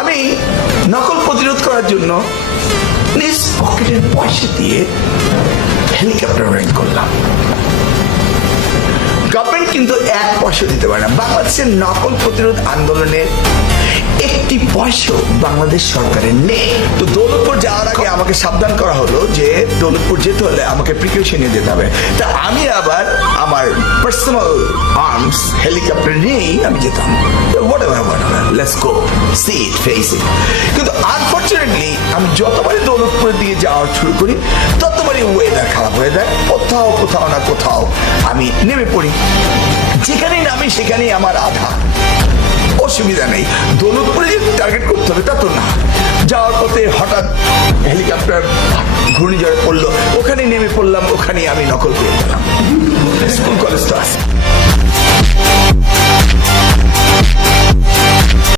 আমি নকল প্রতিরোধ করার জন্য নিজ পকেটের পয়সা দিয়ে হেলিকপ্টার রেন্ট করলাম। গভর্নমেন্ট কিন্তু এক পয়সা দিতে পারে না। বাংলাদেশের নকল প্রতিরোধ আন্দোলনের একটি পয়সা বাংলাদেশ সরকারের নেই। তো দৌলতপুর যাওয়ার আগে আমাকে সাবধান করা হলো যে দৌলতপুর যেতে হলে আমাকে প্রিকশন নিয়ে যেতে হবে। তা আমি আবার আমার পার্সোনাল আর্মস হেলিকপ্টার নিয়েই আমি যেতাম। Let's go see it face it. কিন্তু আনফরচুনেটলি আমি যতবারই দৌলতপুরের দিকে যাওয়া শুরু করি ততবারই ওয়েদার খারাপ হয়ে যায়। কোথাও কোথাও না কোথাও আমি নেমে পড়ি, যেখানেই নামি সেখানেই আমার আধা। অসুবিধা নেই, দৌলতপুরে টার্গেট করতে হবে তা তো না। যাওয়ার পথে হঠাৎ হেলিকপ্টার ঘূর্ণিঝড়ে পড়লো, ওখানে নেমে পড়লাম, ওখানেই আমি নকল করে গেলাম। স্কুল কলেজ তো আছে।